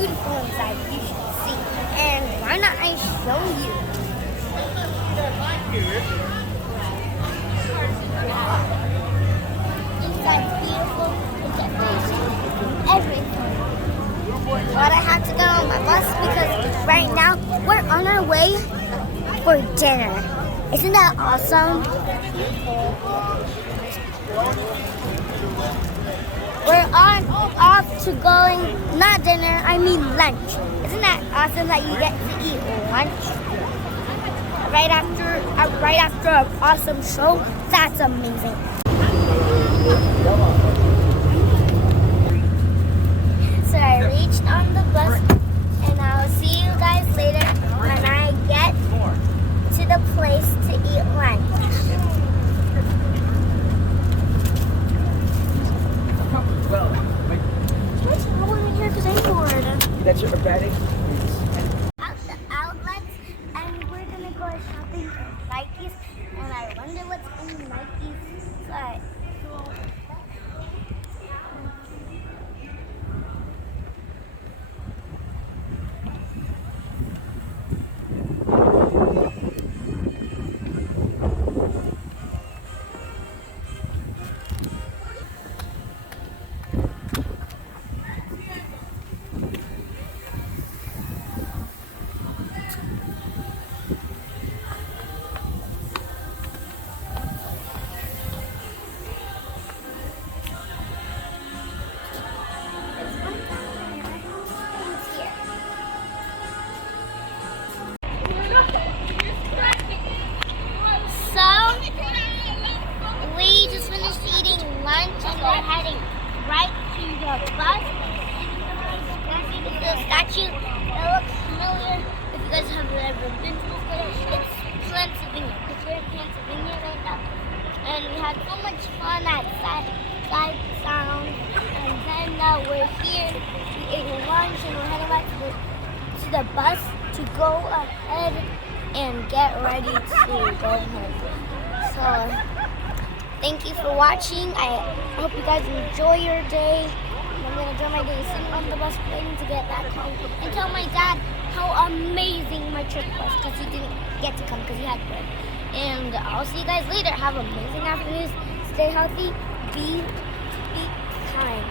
beautiful inside. You should see. And why not I show you? Inside's beautiful. It's amazing. Everything. But I have to get on my bus because right now we're on our way for dinner. Isn't that awesome? We're off to going, not dinner, I mean lunch. Isn't that awesome that you get to eat lunch right after an awesome show? That's amazing. So I reached on the bus, and I'll see you guys later when I get to the place to eat lunch. Well, wait. There's no one in here because I'm bored. That's your betting. Out the outlets, and we're gonna go shopping for Nikes, and I wonder what's in Nikes. But we just finished eating lunch and we're heading right to the bus. See the little statue? It looks familiar. If you guys have ever been to this place, it's Pennsylvania. Because we're in Pennsylvania right now. And we had so much fun at Side Sound. And then we're here. We ate lunch and we're heading back to the bus to go ahead and get ready to go home. So, thank you for watching. I hope you guys enjoy your day. I'm going to enjoy my day sitting on the bus waiting to get back home and tell my dad how amazing my trip was because he didn't get to come because he had work. And I'll see you guys later. Have an amazing afternoon. Stay healthy. Be kind.